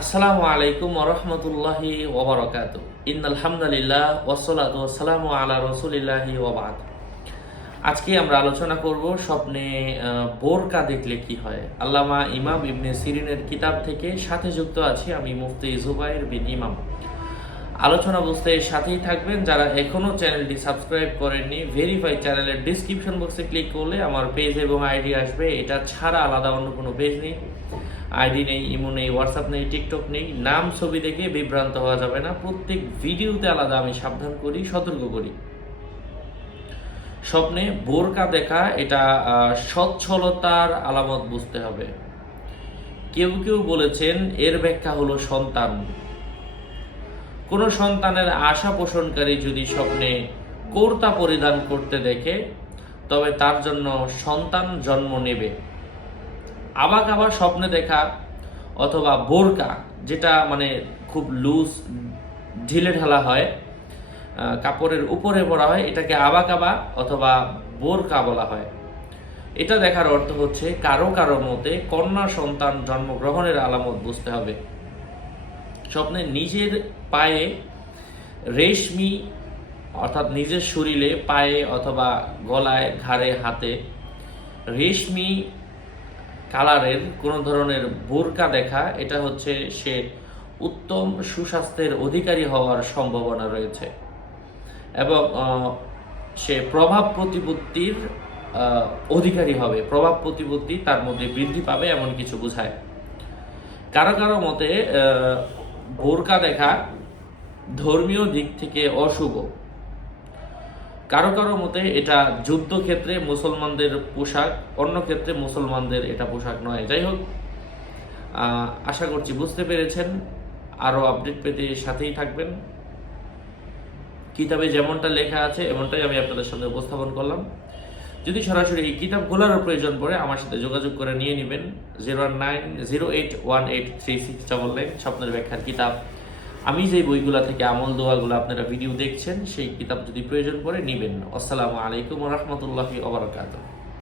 আসসালামু আলাইকুম ওরহমতুল্লাহি ওবরাকাতু। ইন্নাল হামদুলিল্লাহ ওয়াসসালাতু ওয়াসসালামু আলা রাসূলিল্লাহি ওয়া বা'দ। আজকে আমরা আলোচনা করব স্বপ্নে বোরকা দেখলে কি হয়। আল্লামা ইমাম ইবনে সিরিনের কিতাব থেকে সাথে যুক্ত আছি আমি মুফতি জুবাইর বিন ইমাম। আলোচনা বুঝতে সাথেই থাকবেন। যারা এখনো চ্যানেলটি সাবস্ক্রাইব করেননি, ভেরিফাই চ্যানেলের ডিসক্রিপশন বক্সে ক্লিক করলে আমার পেজ এবং আইডি আসবে। এটা ছাড়া আলাদা অন্য কোনো পেজ নেই, আইডি নেই, ইমো নেই, হোয়াটসঅ্যাপ নেই, টিকটক নেই। নাম ছবি দেখে বিভ্রান্ত হওয়া যাবে না। প্রত্যেক ভিডিওতে আলাদা আমি সাবধান করি, সতর্ক করি। স্বপ্নে বোরকা দেখা এটা সচ্ছলতার আলামত বুঝতে হবে। কেউ কেউ বলেছেন এর ব্যাখ্যা হলো সন্তান। কোনো সন্তানের আশা পোষণকারী যদি স্বপ্নে কুর্তা পরিধান করতে দেখে, তবে তার জন্য সন্তান জন্ম নেবে। আবার স্বপ্নে দেখা অথবা বোরকা, যেটা মানে খুব লুজ ঢিলে ঢালা হয়, কাপড়ের উপরে পরা হয়, এটাকে আবাকাবা অথবা বোরকা বলা হয়। এটা দেখার অর্থ হচ্ছে কারো কারো মতে কন্যা সন্তান জন্মগ্রহণের আলামত বুঝতে হবে। স্বপ্নে নিজের পায়ে রেশমি, অর্থাৎ নিজের শরীরে পায়ে অথবা গলায়, ঘাড়ে, হাতে রেশমি কালারের কোনো ধরনের বোরকা দেখা, এটা হচ্ছে সে উত্তম সুস্বাস্থ্যের অধিকারী হওয়ার সম্ভাবনা রয়েছে এবং সে প্রভাব প্রতিপত্তির অধিকারী হবে। প্রভাব প্রতিপত্তি তার মধ্যে বৃদ্ধি পাবে, এমন কিছু বোঝায়। কারো কারো মতে বোরকা দেখা ধর্মীয় দিক থেকে অশুভ। কারো কারো মতে এটা যুদ্ধক্ষেত্রে মুসলমানদের পোশাক, অন্য ক্ষেত্রে মুসলমানদের এটা পোশাক নয়। যাই হোক, আশা করছি বুঝতে পেরেছেন। আরও আপডেট পেতে সাথেই থাকবেন। কিতাবে যেমনটা লেখা আছে এমনটাই আমি আপনাদের সামনে উপস্থাপন করলাম। যদি সরাসরি এই কিতাবগুলোরও প্রয়োজন পড়ে আমার সাথে যোগাযোগ করে নিয়ে নেবেন। 01908183699 স্বপ্নের ব্যাখ্যার কিতাব। আমি যে বইগুলা থেকে আমল দোয়াগুলো আপনারা ভিডিও দেখছেন, সেই কিতাব যদি প্রয়োজন পড়ে নিবেন। আসসালামু আলাইকুম ওয়া রাহমাতুল্লাহি ওয়া বারাকাতুহু।